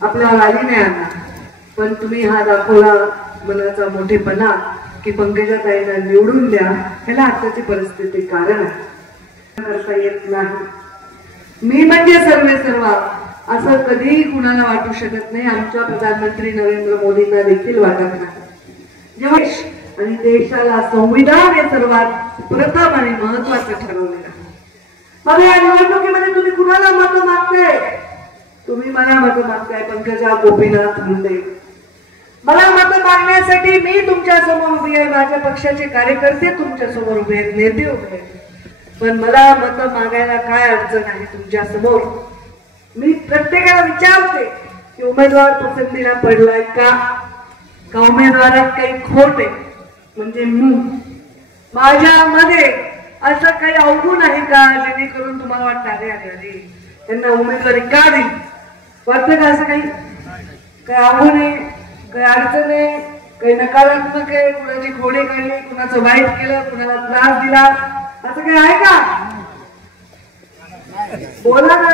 आपल्याला आली नाही आणणार, पण तुम्ही हा दाखवला मनाचा मोठेपणा की पंकजाताईंना निवडून द्या. ह्याला आताची परिस्थिती कारण आहे, करता येत नाही. मी म्हणजे सर्वे सर्वा असं कधीही कुणाला वाटू शकत नाही. आमच्या प्रधानमंत्री नरेंद्र मोदींना देखील वाटत नाही. जेव्हा आणि देशाला संविधान हे सर्वात प्रथम आणि महत्वाचं ठरवलेलं आहे. मग या निवडणुकीमध्ये तुम्ही कुणाला मत मागताय? तुम्ही मला मत मागताय पंकजा गोपीनाथ मुंडे. मला मत मागण्यासाठी मी तुमच्या समोर उभी आहे, माझ्या पक्षाचे कार्यकर्ते तुमच्या समोर उभे आहेत, नेते उभे आहेत. पण मला मत मागायला काय अडचण आहे तुमच्या समोर? मी प्रत्येकाला विचारते की उमेदवार पसंतीला पडलाय का उमेदवारात काही खोट आहे? म्हणजे मी माझ्यामध्ये असं काही अवगुण आहे का जेणेकरून तुम्हाला वाटतं अरे अरे अरे त्यांना उमेदवारी का दिली? वाटतं का असं काही अवगुण आहे, काही अडचण आहे, काही नकारात्मक आहे, कुणाची खोडे काढली, कुणाचं वाईट केलं, कुणाला त्रास दिला, असं काही आहे का? बोला ना.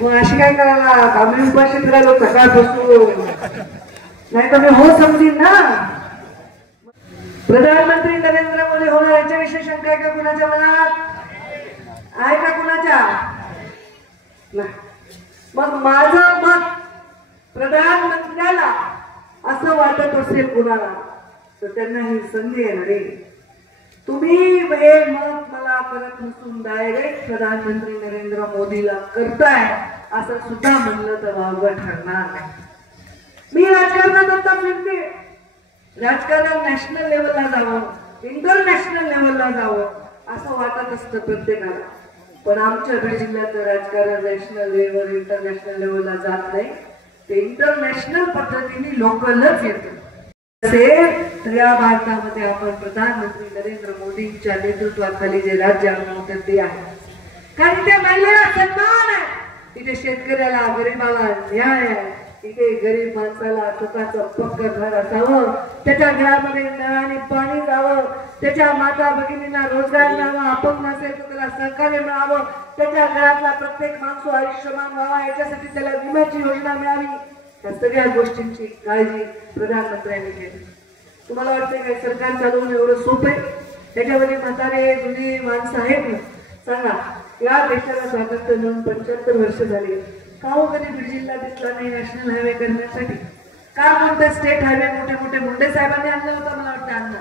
मग अशी काय करायला आम्ही उपाशी फिरायला सकाळ बसू? नाही तर मी हो समजीन ना. प्रधानमंत्री नरेंद्र मोदी होणार याच्याविषयी शंका आहे का कुणाच्या मनात? आहे का कुणाच्या? मग माझं मत प्रधानमंत्र्याला असं वाटत असेल कुणाला तर त्यांना ही संधी येणार आहे. तुम्ही हे मत मला करत नसून डायरेक्ट प्रधानमंत्री नरेंद्र मोदीला करताय असं सुद्धा म्हणलं तर वावगं ठरणार नाही. मी राजकारणात आता फिरते. राजकारण नॅशनल लेवलला जावं, इंटरनॅशनल लेवलला जावं असं वाटत असतं प्रत्येकाला. पण आमच्या बीड जिल्ह्याचं राजकारण नॅशनल लेवल इंटरनॅशनल लेवलला जात नाही, ते इंटरनॅशनल पद्धतीने लोकलच येतं. तर या भारतामध्ये आपण प्रधानमंत्री नरेंद्र मोदींच्या नेतृत्वाखाली जे राज्य आणलं ते आहे. कारण त्या महिलेला सन्मान आहे, तिथे शेतकऱ्याला गरीबाला न्याय आहे, तिथे गरीब माणसाला स्वतःचं पक्क घर असावं, त्याच्या घरामध्ये नळाने पाणी जावं, त्याच्या माता भगिनींना रोजगार मिळावा, अपंग नसेल तर त्याला सहकार्य मिळावं, त्याच्या घरातला प्रत्येक माणूस आयुष्यमान व्हावा याच्यासाठी त्याला विम्याची योजना मिळावी. या सगळ्या गोष्टींची काळजी प्रधानमंत्र्यांनी घेतली. तुम्हाला वाटतं काय सरकार चालवून एवढं सोपं आहे? त्याच्यामध्ये म्हातारे जुनी माणसं आहेत ना? सांगा, या देशाला स्वातंत्र्य मिळून 75 वर्ष झाली. का हो कधी बीड जिल्हा दिसला नाही नॅशनल हायवे करण्यासाठी? का कोणते स्टेट हायवे मोठे मोठे मुंडे साहेबांनी आणला होता मला वाटतं अण्णा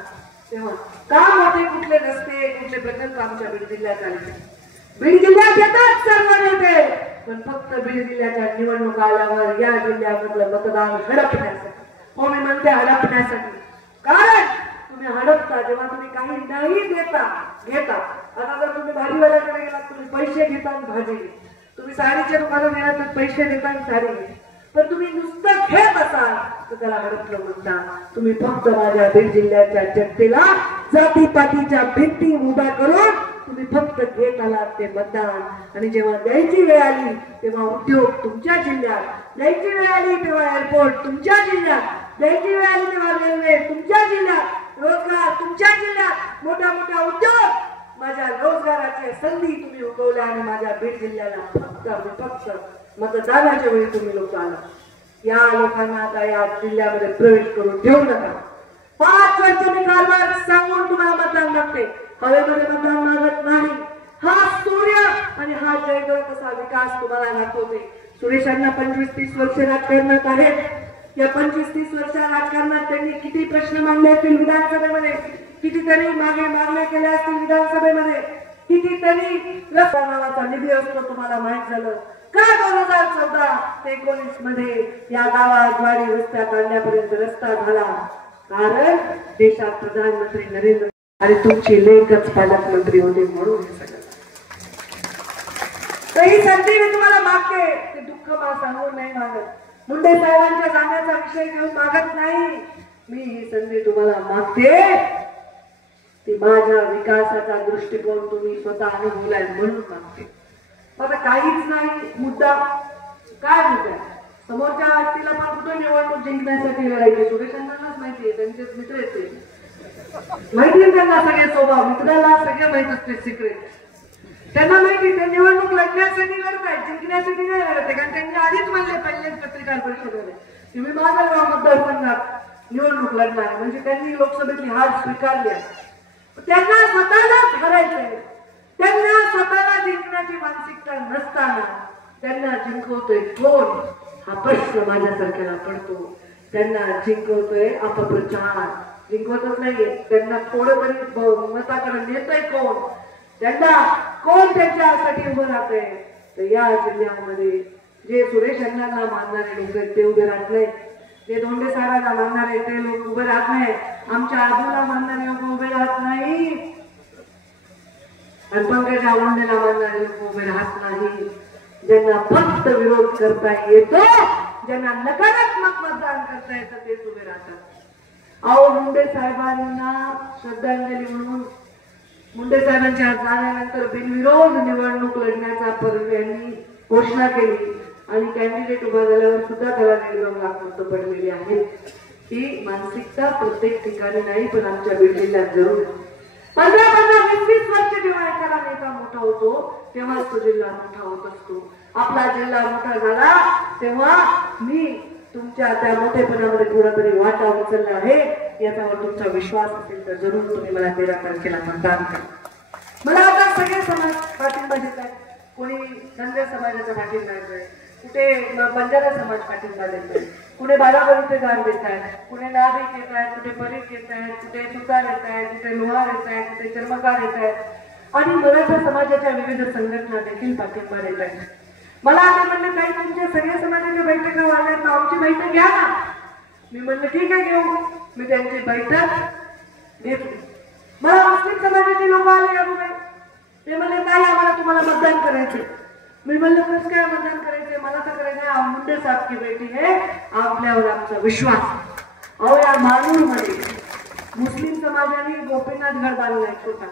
तेव्हा? का मोठे कुठले रस्ते कुठले प्रकल्प आमच्या बीड जिल्ह्यात आले? बीड जिल्ह्यात येतात सर्व नेते, पण फक्त बीड जिल्ह्याच्या निवडणूक आल्यावर या जिल्ह्यामधलं मतदान हडपण्यासाठी. हो मी म्हणते हडपण्यासाठी. कारण तुम्ही हडपता जेव्हा तुम्ही काही नाही घेता. आता जर तुम्ही भाजीवाल्याकडे गेलात तुम्ही पैसे घेता भाजी, तुम्ही साडीच्या दुकानात गेलात तर पैसे देता साडी, पण तुम्ही नुसतं घेत असाल तर त्याला हडपलं म्हणता. तुम्ही फक्त माझ्या बीड जिल्ह्याच्या जनतेला जातीपातीच्या भिंती उभ्या करून तुम्ही फक्त घेत आलात ते मतदान. आणि जेव्हा द्यायची वेळ आली तेव्हा उद्योग तुमच्या जिल्ह्यात, द्यायची वेळ आली तेव्हा एअरपोर्ट तुमच्या जिल्ह्यात, द्यायची वेळ आली तेव्हा रेल्वे तुमच्या जिल्ह्यात, रोजगार तुमच्या जिल्ह्यात, मोठ्या मोठ्या उद्योग, माझ्या रोजगाराच्या संधी तुम्ही उगवल्या आणि माझ्या बीड जिल्ह्याला फक्त मतदानाच्या वेळी तुम्ही लोक आला. या लोकांना आता या जिल्ह्यामध्ये प्रवेश करून ठेवू नका. 5 वर्ष मी कारभार सांगून तुम्हाला मतदान मागते, हवेमध्ये मतदान मागत नाही. हा सूर्य आणि हा जयदेव कसा विकास तुम्हाला दाखवते. सुरेशांना 25-30 वर्ष राजकारणात आहेत. या 25-30 वर्ष राजकारणात त्यांनी किती प्रश्न मांडले असतील विधानसभेमध्ये, कितीतरी मागण्या केल्या असतील विधानसभेमध्ये, कितीतरी रस्ता नावाचा निधी असतो तुम्हाला माहित झालं का? 2014 ते 19 मध्ये या गावात वाडी रस्त्या काढण्यापर्यंत रस्ता झाला. कारण देशात प्रधानमंत्री नरेंद्र आणि तुमचे लेखच पालकमंत्री होते म्हणून हे सगळं. काही संधी मी तुम्हाला मागते, ते दुःख मला सांगून नाही मागत, मुंडे साहेबांच्या जाण्याचा विषय घेऊन मागत नाही. मी ही संधी तुम्हाला मागते ती माझ्या विकासाचा दृष्टिकोन तुम्ही स्वतः अनुभवलाय म्हणून मागते. आता काहीच नाही मुद्दा. काय मुद्दा? समोरच्या व्यक्तीला पण कुठं निवडणूक जिंकण्यासाठी लढायचे? सुरेशांनाच माहिती आहे, त्यांचे मित्र आहेत, माहिती आहे त्यांना सगळे स्वभाव, मित्राला सगळे माहित असते सिक्रेट. त्यांना माहिती ते निवडणूक लढण्यासाठी लढतायत, जिंकण्यासाठी नाही लढत. कारण त्यांनी आधीच म्हणले पहिले तुम्ही माजलगाव मतदारसंघात निवडणूक लढणार म्हणजे त्यांनी लोकसभेतली हार स्वीकारली आहे. त्यांना स्वतःला ठरायचंय, त्यांना स्वतःला जिंकण्याची मानसिकता नसताना त्यांना जिंकवतोय कोण हा प्रश्न माझ्यासारख्याला पडतो. त्यांना जिंकवतोय अपप्रचार, जिंकवतच नाहीये. त्यांना थोडं तरी मताकडे नेतोय कोण, त्यांना कोण त्यांच्यासाठी उभं राहतंय. तर या जिल्ह्यामध्ये जे सुरेश अण्णांना मानणारे लोक आहेत ते उभे राहत नाही, जे धोंडे साहेबांना मानणारे ते लोक उभे राहत नाही, आमच्या आबूला मानणारे लोक उभे राहत नाही, आणि पंकजा मुंडेला मानणारे लोक उभे राहत नाही. ज्यांना फक्त विरोध करता येतो, ज्यांना नकारात्मक मतदान करता येतं तेच उभे राहतात. अहो मुंडे साहेबांना श्रद्धांजली म्हणून मुंडे साहेबांच्या जाण्यानंतर बिनविरोध निवडणूक लढण्याचा यांनी घोषणा केली आणि कॅन्डिडेट उभा झाल्यावर सुद्धा त्याला 1.5 लाख मतं पडलेली आहेत. ही मानसिकता प्रत्येक ठिकाणी नाही, पण आमच्या बीड जिल्ह्यात जरूर. 15-20 वर्ष जेव्हा एखादा नेता मोठा होतो तेव्हा तो जिल्हा मोठा होत असतो. आपला जिल्हा मोठा झाला तेव्हा मी तुमच्या त्या मोठेपणामध्ये थोडा तरी वाटा उचलला आहे याच्यावर तुमचा विश्वास असेल तर जरूर तुम्ही मला 13 तारखेला मतदान करा. मला आता सगळे समाज पाठिंबा देत आहेत. कोणी धनगर समाजाचा पाठिंबा देत आहे, कुठे बंजारा समाज पाठिंबा देत आहे, कुठे बाराबरीचे गाव देत आहेत, कुठे नाभिक येत आहेत, कुठे परीख येत आहेत, कुठे सुतार येत आहेत, कुठे लोहार येत आहेत, कुठे चर्मकार येत आहेत आणि मराठा समाजाच्या विविध संघटना देखील पाठिंबा देत आहेत. मला आता म्हणलं काही तुमच्या सगळ्या समाजाच्या बैठका वाढल्यात ना, आमची बैठक घ्या ना. मी म्हणलं ठीक आहे घेऊ. मी त्यांची बैठक घेतली. मला मुस्लिम समाजाचे लोक आले यामुळे ते म्हणले काय आम्हाला तुम्हाला मतदान करायचे. मी म्हणलं कसं काय मतदान करायचे, मला तर करायचं मुंडे साहेब की बेटी है, आपल्यावर आमचा विश्वास. अहो या मानूरमध्ये मुस्लिम समाजाने गोपीनाथ गड बांधलाय छोटा,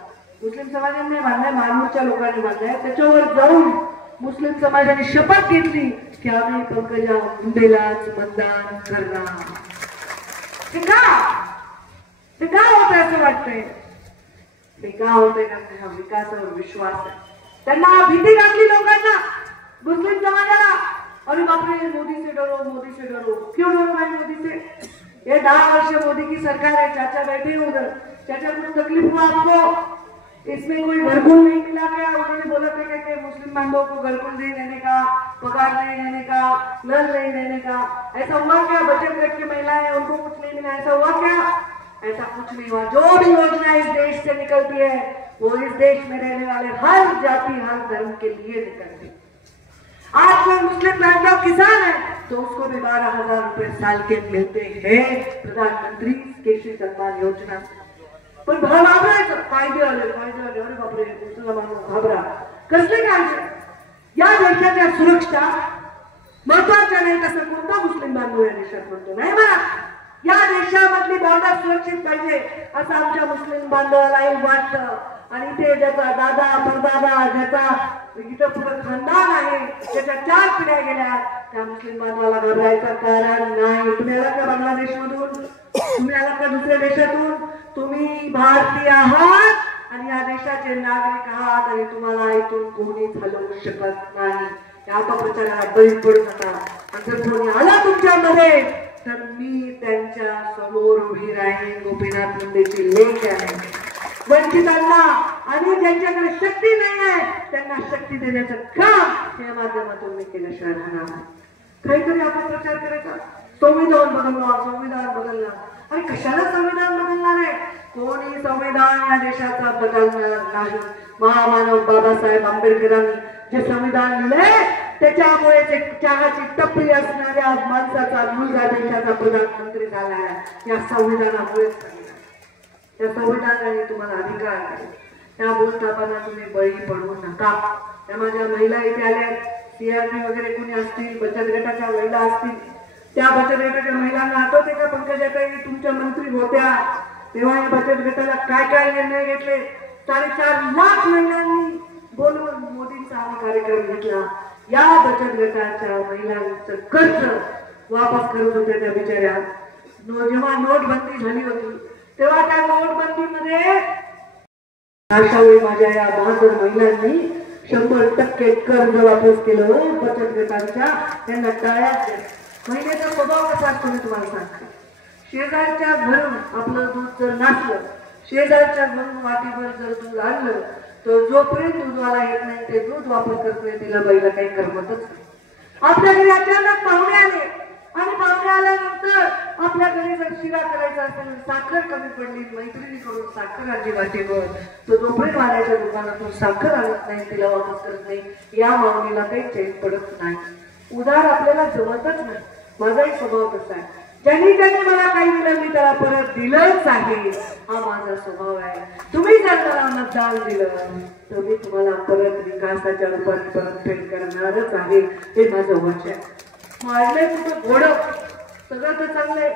मुस्लिम समाजाने बांधलाय, मानूरच्या लोकांनी बांधलाय. त्याच्यावर जाऊन मुस्लिम समाजाने शपथ घेतली की आम्ही पंकजा मुंडेलाच मतदान करणार. ते का होत असं वाटतंय, ते का होतंय का हा विकासावर विश्वास आहे. त्यांना भीती घातली लोकांना, मुस्लिम समाजाला. अरे बापरे मोदी से डरो, मोदी से डरो. क्यों डरो भाई मोदी से? ये 10 वर्ष मोदी की सरकार है, चाचा बैठे उधर, चाचा कुछ तकलीफ हुआ आपको? इसमें कोई घरकुल नहीं मिला क्या? उन्होंने बोला था कि मुस्लिम बांधवों को घरकुल नहीं देने का, पगार नहीं देने का, नल नहीं देने का. ऐसा हुआ क्या? बचत गट की महिलाएं उनको कुछ नहीं मिला, ऐसा हुआ क्या? ऐसा कुछ नहीं हुआ. जो भी योजना इस देश से निकलती है वो इस देश में रहने वाले हर जाति हर धर्म के लिए निकलती है. आज कोई मुस्लिम बांधव किसान है तो उसको भी 12,000 रुपए साल के मिलते हैं प्रधानमंत्री कृषि सम्मान योजना से. पण घाबरायचं, कायदे आले. अरे बापरे मुसलमान घाबरा. कसले कायदे? या देशाच्या सुरक्षा महत्वाच्या नाही तसं कोणता मुस्लिम बांधव या देशात म्हणतो नाही ना. या देशामधली बॉर्डर सुरक्षित पाहिजे असं आमच्या मुस्लिम बांधवालाही वाटतं. आणि ते ज्याचा दादा परदादा ज्याचा इथं पुढे खानदान आहे, त्याच्या 4 पिढ्या गेल्या, त्या मुस्लिम बांधवाला घाबरायचं कारण नाही. तुम्ही आलात का बांगलादेशमधून, तुम्ही आलात का दुसऱ्या देशातून, तुम्ही भारतीय आहात आणि या देशाचे नागरिक आहात आणि तुम्हाला इथून कोणीच हलवू शकत नाही. या अपप्रचाराला बळी पडू नका. आणि जर कोणी आला तुमच्यामध्ये तर मी त्यांच्या समोर उभी राहीन. गोपीनाथ मुंडेची लेख आहे. वंचितांना आणि ज्यांच्याकडे शक्ती नाही आहे त्यांना शक्ती देण्याचं काम या माध्यमातून मी केल्याशिवाय राहणार नाही. काहीतरी आपण प्रचार करायचा, संविधान बदलणार. अरे कशाला संविधान बदलणार आहे? कोणी संविधान या देशाचा बदलणार नाही. महामानव बाबासाहेब आंबेडकरांनी जे संविधान लिहिले त्याच्यामुळे चहाची टपरी असणाऱ्या माणसाचा मुलगा देशाचा प्रधानमंत्री झाला आहे. या संविधानामुळेच त्या संविधानाने तुम्हाला अधिकार आहे. त्या बोलताना तुम्ही बळी पडू नका. त्या माझ्या महिला इथे आल्या, CRP वगैरे कोणी असतील, बचत गटाच्या महिला असतील, त्या बचत गटाच्या महिलांना आठवते का पंकजाताई तुमच्या मंत्री होत्या तेव्हा या बचत गटाला काय काय निर्णय घेतले? 4.5 लाख महिलांनी बोलून मोदींचा हा कार्यक्रम घेतला. या बचत गटाच्या महिलांचं कर्ज वापस करत होत्या त्या बिचाऱ्या. जेव्हा नोटबंदी झाली होती तेव्हा त्या नोटबंदीमध्ये अशावेळी माझ्या या 72 महिलांनी 100% कर्ज वापस केलं. बचत गटांच्या त्यांना टाळ्या महिलेचा स्वभाव कसा असतो मी तुम्हाला सांगते. शेजारच्या घरून आपलं दूध जर नासलं, शेजारच्या घरून वाटीभर जर दूध आणलं, तर जोपर्यंत दूधवाला येत नाही ते दूध वापर करत नाही, तिला बाईला काही करमतच नाही. आपल्या घरी अचानक पाहुणे आले आणि पाहुणे आल्यानंतर आपल्या घरी जर शिरा करायचा असेल, साखर कमी पडली, मैत्रिणीकडून साखर आणली वाटेवर, तर जोपर्यंत वाल्याच्या दुकानातून साखर आणत नाही, तिला वापस करत नाही, या मागणीला काही चैन पडत नाही. उधार आपल्याला जमतच नाही. माझाही स्वभाव तसा आहे. ज्यांनी मला काही दिलं मी त्याला परत दिलंच आहे, हा माझा स्वभाव आहे. तुम्ही जर मला मतदान दिलं तर मी तुम्हाला परत विकासाच्या रूपात परतफेड करणारच आहे, हे माझं वचन आहे. माझे कुठं घोड सगळं तर चांगलंय.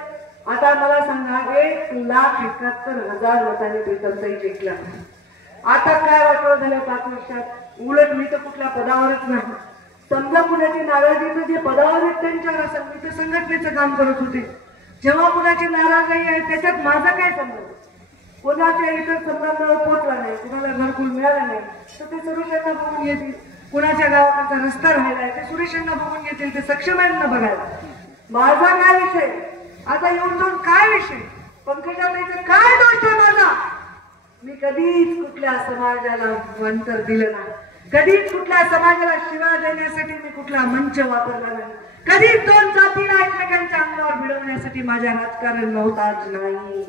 आता मला सांगा, 1,71,000 मतांनी प्रीतमताई जिंकला. आता काय वाटलं झालं 5 वर्षात? उलट मी तर कुठल्या पदावरच नाही. समजा कुणाची नाराजी तर जे पदावर आहेत त्यांच्यावर असेल, मी तर संघटनेचं काम करत होते. जेव्हा कुणाची नाराजी आहे त्याच्यात माझा काय संबंध? कोणाच्या इतर संबंधावर पोचला नाही, कुणाला घरकुल मिळालं नाही तर ते सुरेशांना बघून येतील. कुणाच्या गावाचा रस्ता राहिलाय ते सुरेशांना बघून येतील, ते सक्षमांना बघायला. माझा काय विषय? आता येऊन जाऊन काय विषय? पंकजाताईचा काय दोष आहे माझा? मी कधीच कुठल्या समाजाला अंतर दिलं नाही, कधीच कुठल्या समाजाला शिवा देण्यासाठी मी कुठला मंच वापरला नाही, कधीच 2 जातीला एकमेकांच्या अंगावर भिडवण्यासाठी माझ्या राजकारण नव्हताच नाही.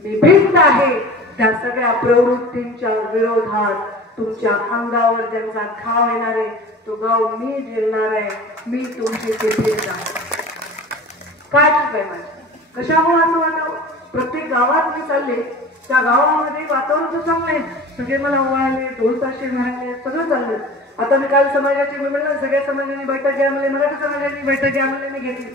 मी भिन्न आहे त्या सगळ्या प्रवृत्तींच्या विरोधात. तुमच्या अंगावर ज्यांचा घाव येणार आहे तो गाव मी झेलणार आहे. मी तुमची तेथे काय चूक आहे माझी? कशामुळे असं वाटावं? प्रत्येक गावात मी चालले, त्या गावामध्ये वातावरण तर चांगलं आहे, सगळे मला ओवाळले, ढोल ताशे मारले, सगळं चाललं. आता मी काल समाजाची म्हणलं, सगळ्या समाजांनी बैठक घ्या म्हणले, मराठा समाजांनी बैठक घ्या म्हणले, मी घेतली.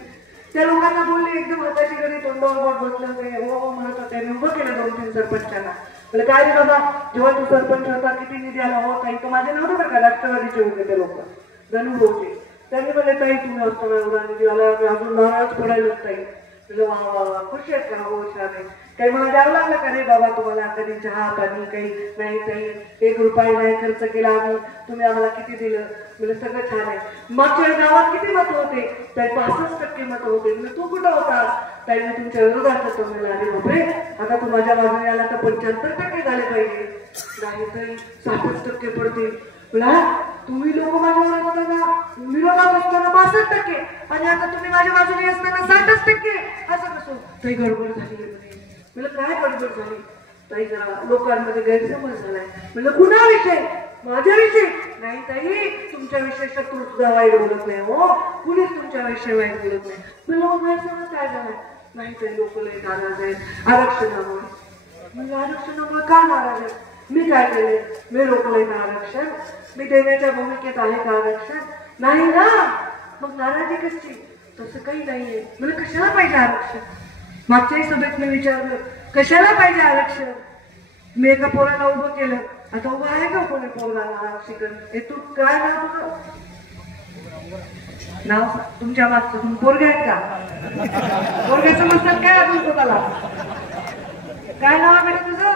त्या लोकांना बोलले, एकदम हाताची घरी तोंडावर बोट बसलं, हो म्हणत होते. मी उभं केलं 2-3 सरपंचांना. म्हणजे काय रे बाबा, जेव्हा तू सरपंच होता किती निधी आला हो ताई? तर माझे नव्हतं बरं का, राष्ट्रवादीचे होते ते लोक, धनुभाऊचे. त्यांनी म्हणले ताई तुम्ही असताना एवढा निधी आला, अजून नाराज पडायला ताई. तुझं वा वा वा, खुश आहेत का? हो छान आहे. काही मला द्यावं लागलं का रे बाबा तुम्हाला? कधी चहा पाणी काही नाही ताई, 1 रुपया नाही खर्च केला आम्ही, तुम्ही आम्हाला किती दिलं? म्हणजे सगळं छान आहे. मागच्या गावात किती मत होते? ताई 65% मत होते. म्हणजे तू कुठं होतास? ताई मी तुमच्या विरोधात होतो. मला अरे बापरे, आता तू माझ्या बाजूने आला तर 75% झाले पाहिजे. नाही ताई 60% पडतील. तुम्ही लोक माझ्यावर असताना विरोधात असताना 65% आणि आता तुम्ही माझ्या बाजूने असताना 60%, असं कसं? ताई गडबड झाली म्हणे. म्हणजे काय गडबड झाली? ताई जरा लोकांमध्ये गैरसमज झालाय. म्हणजे कुणाविषयी? माझ्याविषयी नाही ताई, तुमच्याविषयी शत्रू सुद्धा वाईट बोलत नाही हो, कुणीच तुमच्याविषयी वाईट बोलत नाही. म्हणजे गैरसमज काय झालाय? नाही ताई लोक लय नाराज आहेत आरक्षणामुळे. म्हणजे आरक्षणामुळे का नाराज आहे? मी काय केले? मी रोखलंय ना आरक्षण? मी देण्याच्या भूमिकेत आहे का आरक्षण? नाही ना, मग नाराजी कशी? तसं काही नाहीये. म्हणजे कशाला पाहिजे आरक्षण? मागच्याही सभेत मी विचारलं कशाला पाहिजे आरक्षण? मी एका पोराला उभं केलं, आता उभं आहे का कोणी पोराला आरक्षण? हे तू काय नाव तुझं? नाव तुमच्या मागचं तुम्ही पोरगे आहेत का? पोरग्याचं म्हणतात काय अजून स्वतःला? काय नाव आहे बेटा तुझं?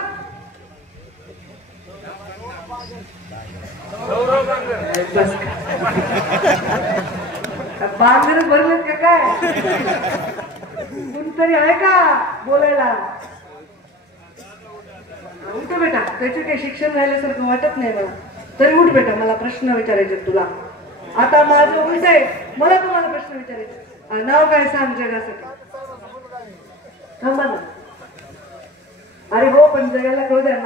बांधर भरलेत का काय? कोणतरी आहे का बोलायला? उठ बेटा, त्याचे काही शिक्षण राहिल्यासारखं वाटत नाही मला. तरी उठ बेटा, मला प्रश्न विचारायचे तुला. आता माझं उलट आहे, मला तुम्हाला प्रश्न विचारायचे. नाव काय सांग जगासाठी? थांबा ना. अरे हो पण जगाला कळू द्या.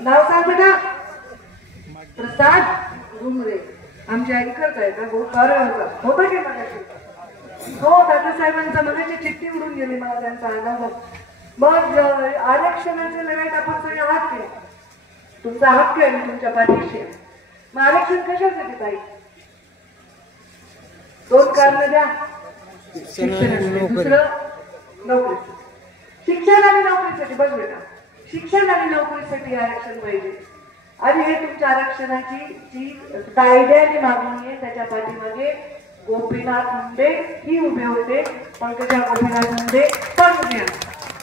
नाव सांग बेटा. प्रसाद घुमरे. आमची आई करताय का? हो कार्यावर होता की मगाशी? हो दादासाहेबांचा मगाची चिठ्ठी उडून गेली मला त्यांचा अनुभव. मग आरक्षणाच्या लढाईत आपण सगळे आहात की? तुमचा हक्क आहे, मी तुमच्या पाठीशी आहे. मग आरक्षण कशासाठी ताई? 2 कारण द्या. दुसरं नोकरी. शिक्षण आणि नोकरीसाठी. बघ बेटा, शिक्षण आणि नोकरीसाठी आरक्षण पाहिजे. आणि हे तुमच्या आरक्षणाची जी कायद्याने मागणी आहे त्याच्या पाठीमागे गोपीनाथ मुंडे ही उभे होते. पंकजा गोपीनाथ मुंडे पण उभे आहेत.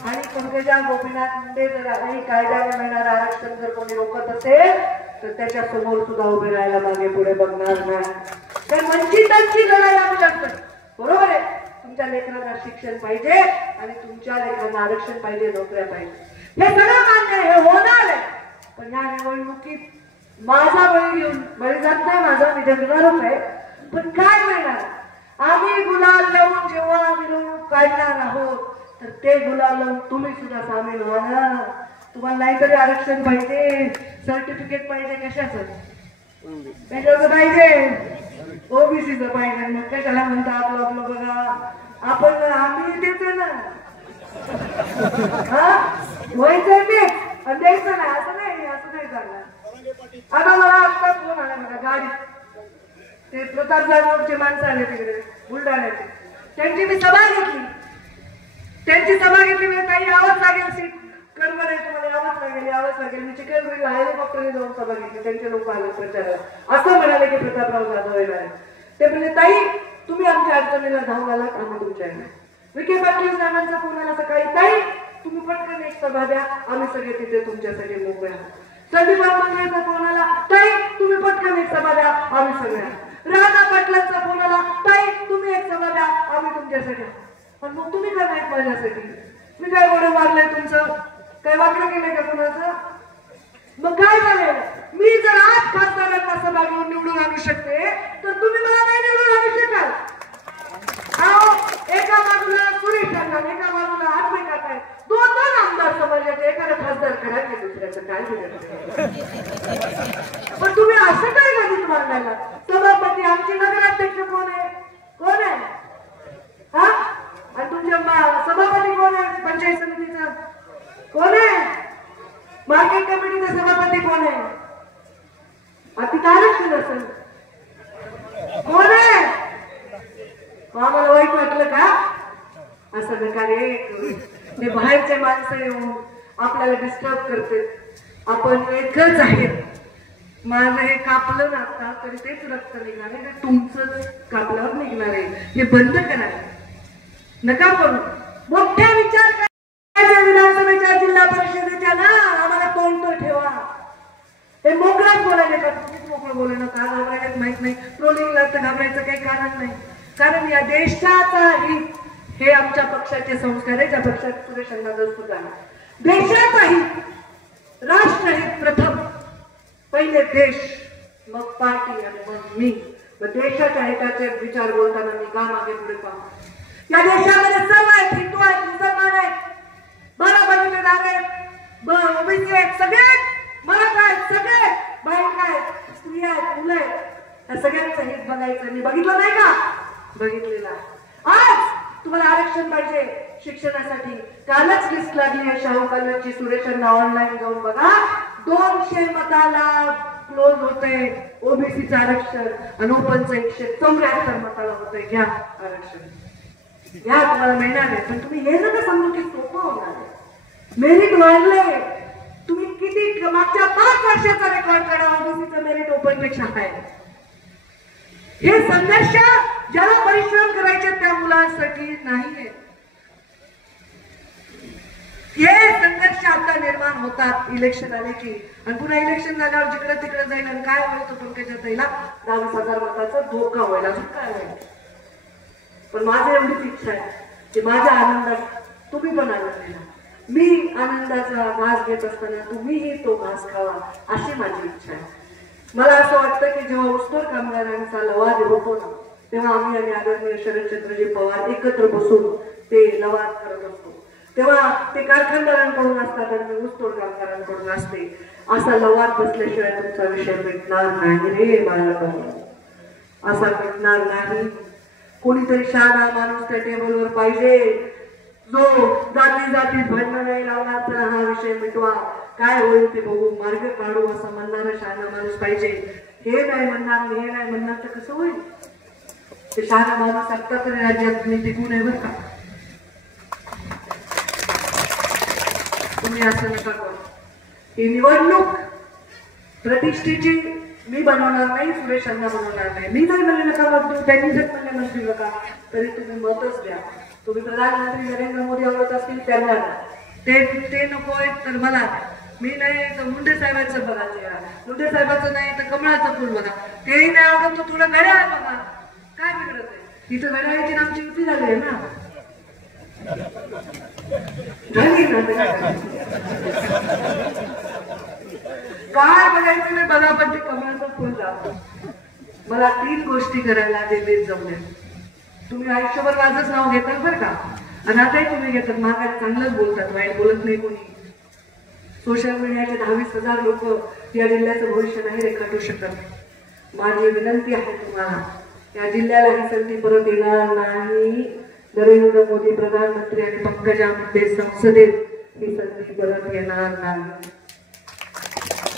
आणि पंकजा गोपीनाथ मुंडे जर काही कायद्याने मिळणारं आरक्षण जर कोणी रोखत असेल तर त्याच्या समोर सुद्धा उभे राहायला मागे पुढे बघणार नाही. तर वंचितांची लढाई आम्ही लढतो. बरोबर आहे, तुमच्या लेकरांना शिक्षण पाहिजे आणि तुमच्या लेकरांना आरक्षण पाहिजे, नोकऱ्या पाहिजे, हे सगळं मान्य आहे, हे होणार आहे. पण या निवडणुकीत माझा बळी घेऊन, बळी जात नाही माझा, मी जगणारच आहे. पण काय मिळणार? आम्ही गुलाल लावून जेव्हा मिरवणूक काढणार आहोत तर ते गुलाल लावून तुम्ही सुद्धा सामील व्हा ना. तुम्हाला नाहीतरी आरक्षण पाहिजे, सर्टिफिकेट पाहिजे, कशाचं कशाचं पाहिजे? ओबीसीचं पाहिजे. मग कशाला म्हणता आपलं आपलं बघा, आपण आम्ही देतो ना, हा व्हायचं तेच आणि द्यायचं नाही, असं नाही, असं नाही चालणार. आता मला आत्ता फोन आला मला गाडीत, ते प्रताप जाधवचे माणसं आले तिकडे बुलढाण्याचे, त्यांची मी सभा घेतली. त्यांची सभा घेतली म्हणजे काही यावंच लागेल, सीट कडवड आहे, तुम्हाला यावंच लागेल, यावंच लागेल. मी चिखलदरीला हेलिकॉप्टरने जाऊन सभा घेतली, त्यांचे लोक आले प्रचाराला. असं म्हणाले की प्रतापराव जाधव येणार आहे. ते म्हणजे ताई तुम्ही आमच्या अडचणीला धावून आलात, आम्ही तुमच्या येणार. विखे पाटील साहेबांचा फोन आला सकाळी, ताई तुम्ही पटकन एक सभा द्या, आम्ही सगळे तिथे तुमच्यासाठी मोकळे आहोत. संदीप बाबूंचा फोन आला, ताई तुम्ही पटकन एक सभा द्या, आम्ही सगळे आहोत. राणा पाटलांचा फोन आला, ताई तुम्ही एक सभा द्या, आम्ही तुमच्यासाठी. पण मग तुम्ही काय नाहीत माझ्यासाठी? मी काय गोडं मारलंय तुमचं? काय वाकडं केलंय का कुणाचं? मग काय झालं? मी जर आज खासदारांना सभा घेऊन निवडून आणू शकते तर तुम्ही मला नाही निवडून आणू शकाल. एका बाजूला सुरेश अण्णा, एका बाजूला आठवे काका, दोन दोन आमदार समाजाचे, एखादा खासदार करायचे, दुसऱ्याचं काय दिलं. पण तुम्ही असं काय गणित मांडायला? सभापती आमचे नगराध्यक्ष कोण आहे? कोण आहे? हा, आणि तुमच्या सभापती कोण आहे? पंचायत समितीचा कोण आहे? मार्केट कमिटीचा सभापती कोण आहे? अति आरक्षण असेल कोण आहे? आम्हाला वाईट वाटलं का? असं नका रे, ते बाहेरचे माणसं येऊन आपल्याला डिस्टर्ब करते. आपण एकच आहेत. माझं हे कापलं ना आता तरी तेच रक्त निघणार आहे, ते तुमचंच कापल्यावर निघणार आहे. हे बंद करा, नका करू. मोठे विचार करायचे विधानसभेच्या, जिल्हा परिषदेच्या ना. आम्हाला तोंड तर ठेवा. हे मोकळ्यात बोलायला का? तुम्हीच मोकळं बोलू नका. घाबरायलाच माहित नाही, ट्रोलिंगला तर घाबरायचं काही कारण नाही. कारण या देशाचा हित हे आमच्या पक्षाचे संस्कार आहे. ज्या पक्षात सुरेश अण्णा सुद्धा देशाचा हित, राष्ट्रहित प्रथम, पहिले देश, मग पार्टी आणि मग मी. मग देशाच्या हिताचे विचार बोलताना मी का मागे पुढे पाहू? या देशामध्ये सर्व आहेत, हिंदू आहेत, मुसलमान आहेत, बरोबरीदार आहेत, ओबीसी आहेत, सगळे मराठा आहेत, सगळे बायका आहेत, स्त्रिया आहेत, मुलं आहेत. या सगळ्यांचं हित बघायचं. मी बघितलं नाही का? बघितलेला. आज तुम्हाला आरक्षण पाहिजे शिक्षणासाठी, कालच लिस्ट लागली आहे शाहू कॉलेजची. सुरेशांना ऑनलाईन जाऊन बघा. 200 मताला क्लोज होते ओबीसीचं आरक्षण आणि ओपनचं 174 मताला होतंय. घ्या आरक्षण, घ्या, तुम्हाला मिळणार आहे. पण तुम्ही हे नका समजू की सोपं होणार आहे. मेरिट वाढलंय. तुम्ही किती मागच्या 5 वर्षाचा रेकॉर्ड करा, ओबीसीचं मेरिट ओपन पेक्षा आहे. हे संघर्ष ज्याला परिश्रम करायचे त्या मुलांसाठी नाहीये. हे संघर्ष आता निर्माण होतात इलेक्शन आले की. आणि पुन्हा इलेक्शन झाल्यावर जिकडे तिकडे जाईल आणि काय होईल तो पंकजा ताईला 10,000 मताचा धोका होईल, अजून काय होईल. पण माझी एवढीच इच्छा आहे की माझ्या आनंदात तुम्ही पण आनंद घ्या. मी आनंदाचा घास घेत असताना तुम्हीही तो घास खावा, अशी माझी इच्छा आहे. मला असं वाटतं की जेव्हा ऊसतोड कामगारांचा लवाद होतो ना, तेव्हा आम्ही आणि आदरणीय शरदचंद्रजी पवार एकत्र बसून ते लवाद करत असतो. तेव्हा ते कारखानदारांकडून असतात आणि ऊसतोड कामगारांकडून असते. असा लवाद बसल्याशिवाय तुमचा विषय मिटणार नाही रे बाळांनो, असा मिटणार नाही. कोणीतरी शहाणा माणूस त्या टेबलवर पाहिजे जो जाती जातीत भांडण नाही लावणार, तर हा विषय मिटवा, काय होईल ते बघू, मार्ग काढू असं म्हणणारा शहाणा माणूस पाहिजे. हे नाही म्हणणार, हे नाही म्हणणार तर कसं होईल? ते शहाणा माणूस आता तरी राज्यात मी टिकू नये बरं का. तुम्ही असं नका करू. ही निवडणूक प्रतिष्ठेची मी बनवणार नाही, सुरेशांना बनवणार नाही. मी जरी म्हणले नका मत देऊ, त्यांनी जर म्हणले मत देऊ नका, तरी तुम्ही मतच द्या. तुम्ही प्रधानमंत्री नरेंद्र मोदी आवडत असतील त्यांना, ते नको आहेत तर मला. मी नाही तर मुंडे साहेबांचं बघा चेहरा, मुंडे साहेबांचं नाही तर कमळाचं फुल बघा, तेही नाही आवडत तर तुला घड्याळ बघा. काय बिघडत आहे? इथं घड्याळाची आमची युती झाली आहे ना, झाली ना. काय बघायचं नाही बघा, पण ते कमळाचं फुल लावतो. मला 3 गोष्टी करायला दिल्लीत जमल्या. तुम्ही आयुष्यभर माझंच नाव घेतात बरं का, आणि आताही तुम्ही घेतात. महागात चांगलंच बोलतात, वाईट बोलत नाही कोणी. सोशल मीडियाचे 22,000 लोक या जिल्ह्याचं भविष्य नाही रेखाटू शकत. माझी विनंती आहे तुम्हाला, या जिल्ह्याला ही संधी परत येणार नाही. नरेंद्र मोदी प्रधानमंत्री आणि पंकजा मुंडे संसदेत ही संधी परत येणार नाही.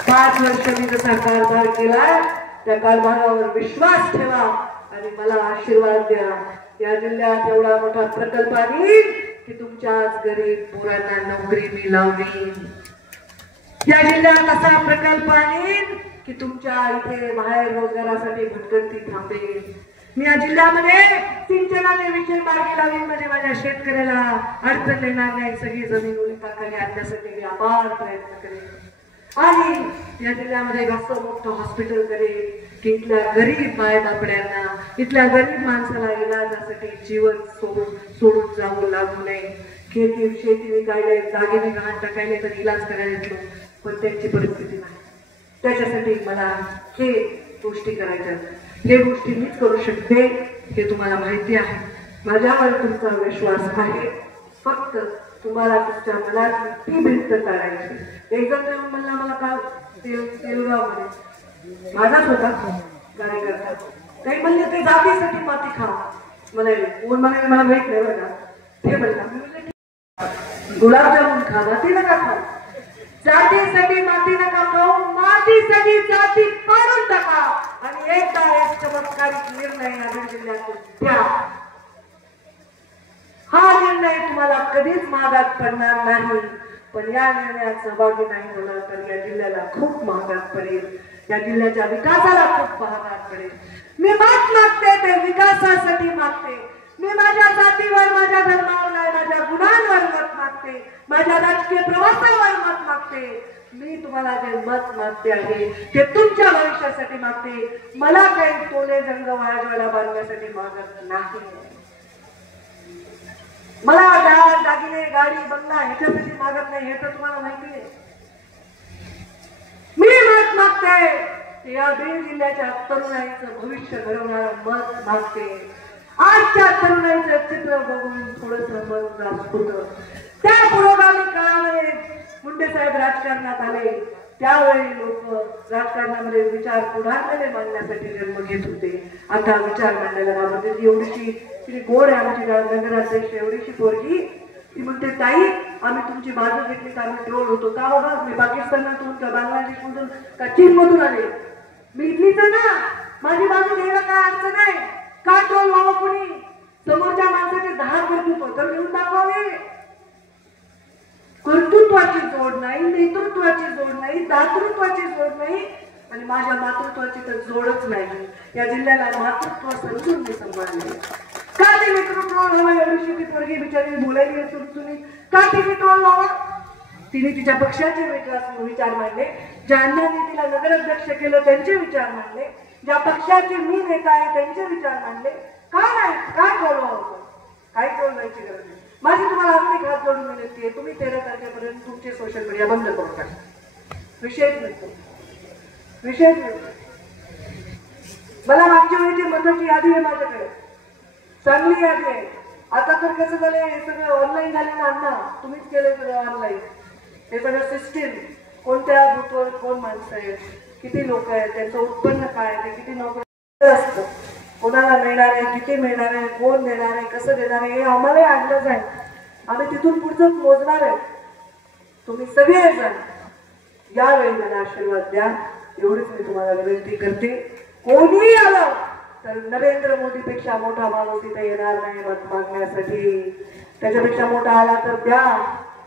5 वर्ष मी जसा कारभार केला त्या कारभारावर विश्वास ठेवा आणि मला आशीर्वाद द्या. या जिल्ह्यात एवढा मोठा प्रकल्प आणीन की तुमच्याच गरीब पोरांना नोकरी मी लावीन. या जिल्ह्यात असा प्रकल्प आणीन की तुमच्या इथे बाहेर रोजगारासाठी भटकंती थांबेल. मी या जिल्ह्यामध्ये सिंचनाचे विषय मार्गी लावीन, म्हणजे माझ्या शेतकऱ्याला अडचण येणार नाही. सगळी जमीन उलिताखाली आणण्यासाठी मी अपार प्रयत्न करेन. आणि या जिल्ह्यामध्ये असं मोठं हॉस्पिटल करेल की इथल्या गरीब मायबापड्यांना, इथल्या गरीब माणसाला इलाजासाठी जीवन सोडून जावं लागू नये. शेती विकायला, दागिने गहाण टाकायले तर इलाज करायला येतो, पण त्यांची परिस्थिती नाही. त्याच्यासाठी मला हे गोष्टी करायच्या. हे गोष्टी मीच करू शकते हे तुम्हाला माहिती आहे. माझ्यावर तुमचा विश्वास आहे. फक्त तुम्हाला तुमच्या मनात ती भिंत काढायची. एक जण येऊन म्हणला मला काल तेलगावमध्ये, माझाच होता कार्यकर्ता, काही म्हणले ते जातीसाठी माती खा. मला कोण म्हणाले मला माहित नाही बरं का. ते म्हणला गुलाबजामुन खा, माती नका खाऊ. जातीसाठी माती नका खाऊ, मातीसाठी जाती पाडून टाका. आणि एकदा एक चमत्कारिक निर्णय या बीड जिल्ह्यातून द्या. हा निर्णय तुम्हाला कधीच महागात पडणार नाही, पण या निर्णयात सहभागी नाही होणार तर या जिल्ह्याला खूप महागात पडेल. या जिल्ह्याच्या विकासाला खूप महागात पडेल. मी मत मागते ते विकासासाठी मागते. मी माझ्या जातीवर, माझ्या धर्मावर नाही, माझ्या गुणांवर मत मागते, माझ्या राजकीय प्रवासावर मत मागते. मी तुम्हाला जे मत मागते आहे ते तुमच्या भविष्यासाठी मागते. मला काही तोले जंग वाजवायला बांधण्यासाठी मागत नाही. मला दागिने, गाडी, बंगला ह्याच्यासाठी मागत नाही, हे तर तुम्हाला माहिती आहे. मी मत मागते या बीड जिल्ह्याच्या तरुणाईचं भविष्य घडवणारं मत मागते. आजच्या तरुणाईचं चित्र बघून थोडस मन राजपुत. त्या पुरोगामी काळामध्ये मुंडे साहेब राजकारणात आले, त्यावेळी लोक राजकारणामध्ये विचार पुढारपणे मांडण्यासाठी जन्म घेत होते. आता विचार मांडायला घाबरते. एवढीशी ती गोड आहे आमची नगराध्यक्ष, एवढीशी पोरगी, ती म्हणते ताई आम्ही तुमची बाजू घेतली तर आम्ही ट्रोल होतो. का बाबा, मी पाकिस्तानातून का बांगलादेश मधून का चीन मधून आले, मी इथलीच आहे ना, माझी बाजू घ्यायला काय अडचण आहे. का ट्रोल व्हावं कोणी? समोरच्या माणसाचे 10 कर्तृत्व तर घेऊन दाखवावे. कर्तृत्वाची जोड नाही, नेतृत्वाची जोड नाही, दातृत्वाची जोड नाही, आणि माझ्या मातृत्वाची तर जोडच नाही. या जिल्ह्याला मातृत्व समजून मी सांभाळले. का ते नेतृत्व हवं? एवढीशी ती पोरगी बिचारी बोलायली सुनी, का तिने ट्रोल व्हावं? तिने तिच्या पक्षाचे विचार मांडले, ज्या अण्णांनी तिला नगराध्यक्ष केलं त्यांचे विचार मांडले, ज्या पक्षाचे मी नेता आहे त्यांचे विचार मांडले. काय नाही, काय ट्रोल व्हावं? काय ट्रोल व्हायची गरज नाही. माझी तुम्हाला अजून एक हात जोडून विनंती आहे, तुम्ही 13 तारखेपर्यंत तुमचे सोशल मीडिया बंद करून टाका. विषयच मिळतो, विषयच मिळतो. मला मागच्या वेळेची मताची यादी आहे माझ्याकडे, चांगली यादी आहे. आता तर कसं झालंय, हे सगळं ऑनलाईन झाले ना अण्णा, तुम्हीच केलं सगळं ऑनलाईन. हे सगळं सिस्टीम, कोणत्या बूथवर कोण माणसं आहेत, किती लोक आहेत, त्यांचं उत्पन्न काय आहे, किती नोकरी असतं, कोणाला मिळणार आहे, किती मिळणार आहे, कोण देणार आहे, कसं देणार आहे, हे आम्हालाही आणलंच आहे. आम्ही तिथून पुढचं मोजणार आहे. तुम्ही सगळेजण यावेळी मला आशीर्वाद द्या, एवढीच मी तुम्हाला विनंती करते. कोणी आलं तर नरेंद्र मोदीपेक्षा मोठा माणूस इथे येणार नाही मत मागण्यासाठी. त्याच्यापेक्षा मोठा आला तर द्या.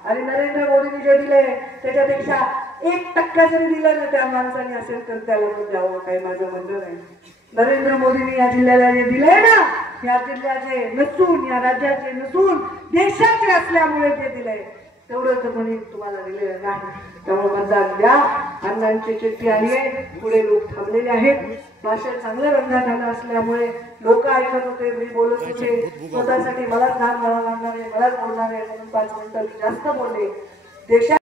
आणि नरेंद्र मोदींनी जे दिले त्याच्यापेक्षा 1% जरी दिलं ना त्या माणसाने असेल तर त्याला द्यावं, काही माझं म्हणणं नाही. नरेंद्र मोदींनी या जिल्ह्याला जे दिले ना, या जिल्ह्याचे नसून, या राज्याचे नसून देशाचे असल्यामुळे जे दिले तेवढंच कोणी तुम्हाला दिलेलं नाही. त्यामुळे मतदान द्या. अण्णांची चिठ्ठी आली आहे, पुढे लोक थांबलेले आहेत. भाषण चांगलं रंगात आलं असल्यामुळे लोक ऐकत होते, मी बोलत होते. स्वतःसाठी मलाच लहान मला लागणार आहे, मलाच बोलणार आहे म्हणून 5 मिनिटं जास्त बोलले. देशात